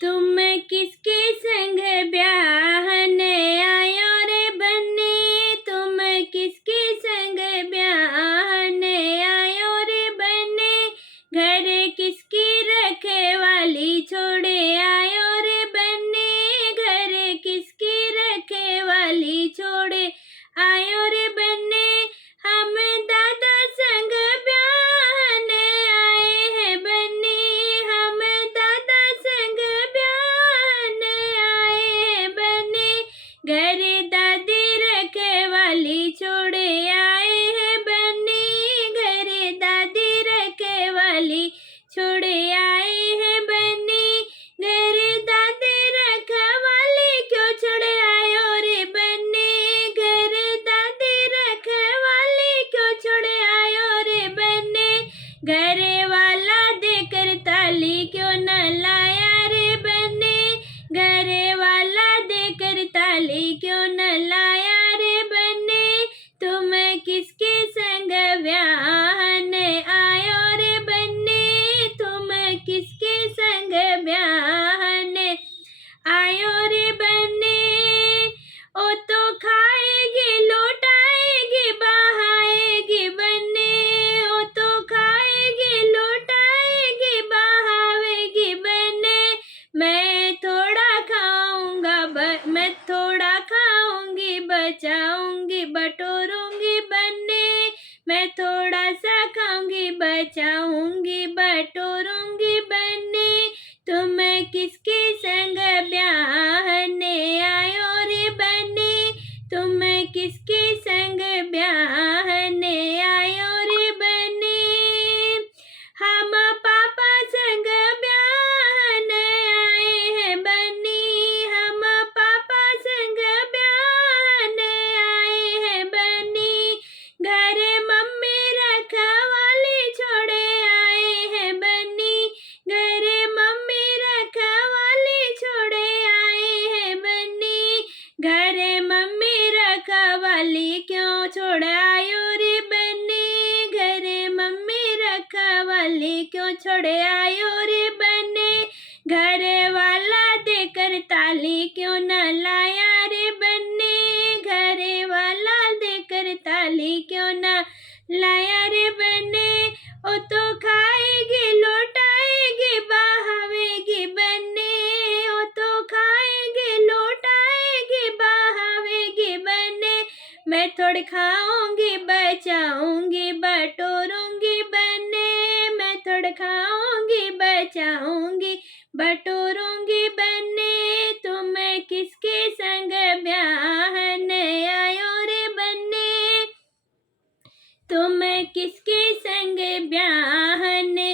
तुम किसके संग ब्याहने आयो रे बन्नी, तुम किसके संग ब्याहने आयो रे बन्नी, घर किसकी रखवाली छोड़े आयो रे बन्नी, घर किसकी रखवाली छोड़े आयो रे बन्नी। हम दादा संग ब्याहने आए हैं बन्नी, हम दादा संग ब्याहने आए हैं बन्नी, घर दादी रखवाली छोड़े आए हैं बन्नी, घर दादी रखवाली छोड़े आए हैं बन्नी, घर दादी रखवाली क्यों छोड़े आयो रे बन्नी, घर दादी रखवाली क्यों छोड़े आयो रे बन्नी, घरे वाला देकर ताली क्यों न लाया रे बन्नी, घरे वाला देकर ताली क्यों न लाया रे बन्नी। तुम किसके संग ब्याहने आयो रे बन्नी, तुम किसके संग ब्याहने आयो रे बन्नी। ओ तो खाएगी लौटाएगी बहाएगी बन्नी, ओ तो खाएगी लौटाएगी बहावेगी बन्नी, मैं थोड़ा मैं थोड़ा खाऊंगी बचाऊंगी बटोरूंगी बन्नी, मैं थोड़ा सा खाऊंगी बचाऊंगी बटोरूंगी बन्नी। तुम किसके संग ब्याहने आयो रे बन्नी, तुम किसके संग ब्याहने आयो रे बन्नी। हम पापा संग ब्याहने आए हैं बन्नी, हम पापा संग ब्याहने आए हैं बन्नी, घर मम्मी रखवाली छोड़े आए हैं बन्नी, घर मम्मी रखवाली छोड़े आए हैं बन्नी, घर मम्मी रखवाली क्यों छोड़ आयो रे बन्नी, घर मम्मी रखवाली क्यों छोड़ आयो रे बन्नी, घर वाला देकर ताली क्यों न लाया रे बन्नी, घर वाला देकर ताली क्यों न लाया रे बन्नी। ओ तो खाएगी लौटाएगी बहावेगी बन्नी, ओ तो खाएगी लौटाएगी बहावेगी बन्नी, मैं थोड़ी खाऊंगी बचाऊंगी बटोरूंगी बन्नी, मैं थोड़ी खाऊंगी बचाऊंगी बटोरूंगी बन्नी। तुम किसके संग ब्याहने आयो रे बन्नी, तुम किसके संग ब्याहने